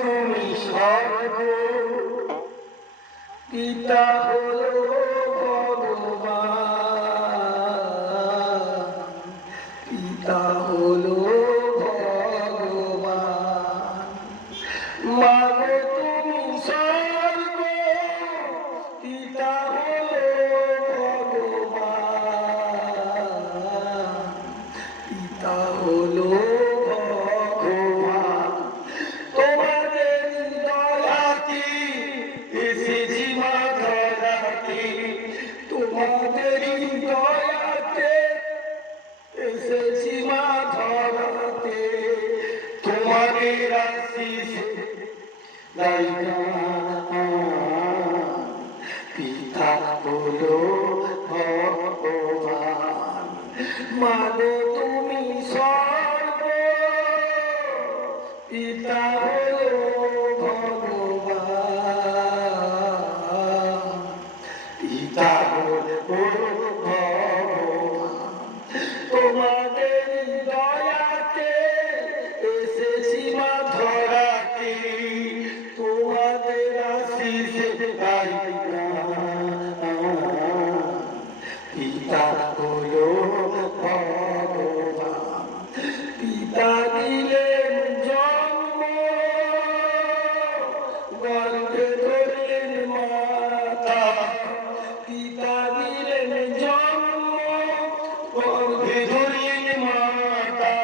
তুমি স্বর্গ, পিতা হলো ভগবান, পিতা হলো ভগবান। মাগো তুমি স্বর্গ, পিতা হলো ভগবান, পিতা হলো ভগবান। তোমাদের দয়াতে এসেছি মা ধরাতে, তোমাদের দয়াতে এসেছি মা ধরাতে, তোমাদের আশিসে পিতা হলো ভগবান। মাগো তুমি স্বর্গ, পিতা হলো ভগবান, পিতা হলো ভগবান। তোমাদের দয়াতে এসেছি মা ধরাতে, তোমাদের আশিসে পিতা হলো ভগবান। পিতা দিলেন জন্ম, গর্ভে ধরলেন মাতা, পিতা দিলেন জন্ম, গর্ভে ধরলেন মাতা।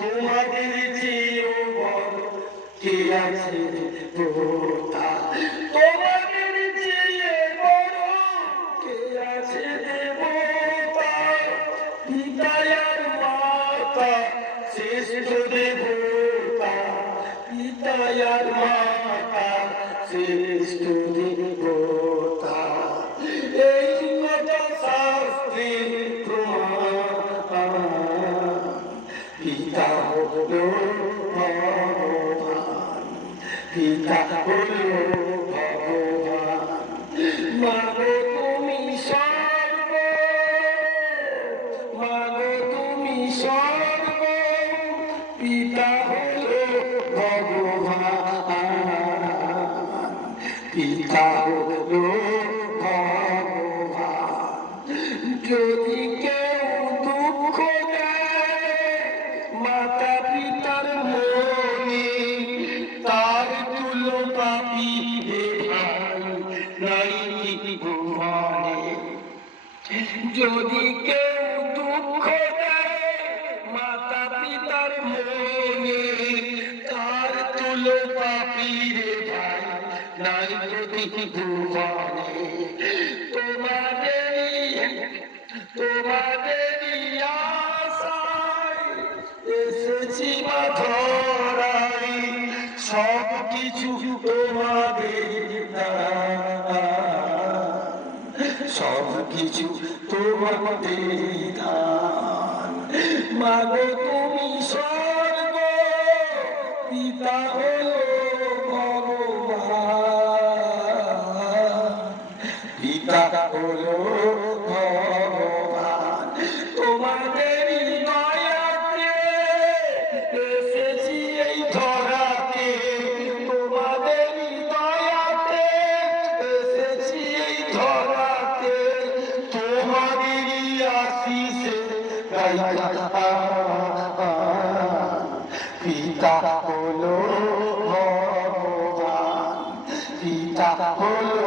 তোমাদের চেয়েও বড় কে আছে দেবতা, তোমাদের চেয়ে বড় কে আছে দেবতা। পিতা আর মাতা শ্রেষ্ঠ দেবতা, পিতা আর মাতা শ্রেষ্ঠ দেবতা। এই কথা শাস্ত্রে প্রমাণ, পিতা হলো ভগবান, পিতা হলো ভগবান। মাগো তুমি স্বর্গ, মাগো তুমি স্বর্গ, পিতা হলো ভগবান, পিতা হলো ভগবান। যদি কেউ দুঃখ দেয় মাতা পিতার মনে, তার তুলো পাপি নাই ভুবনে। যদি কেউ দুঃখ দেয় মাতা পিতার মনে, তার তুলো পাপি রে ভাই নাই ভুবনে। তোমাদেরই আশায় এসেছি মা ধরাই, সব কিছু তোমাদের দান, সব কিছু তোমাদের দান। মাগো তুমি স্বর্গ, পিতা হলো ভগবান, পিতা হলো ভগবান। তোমাদেরই দয়াতে এসেছি এই ধরাতে, তোমাদেরই দয়াতে এসেছি এই ধরাতে, তোমাদেরই আশিসে পিতা হলো ভগবান, পিতা হলো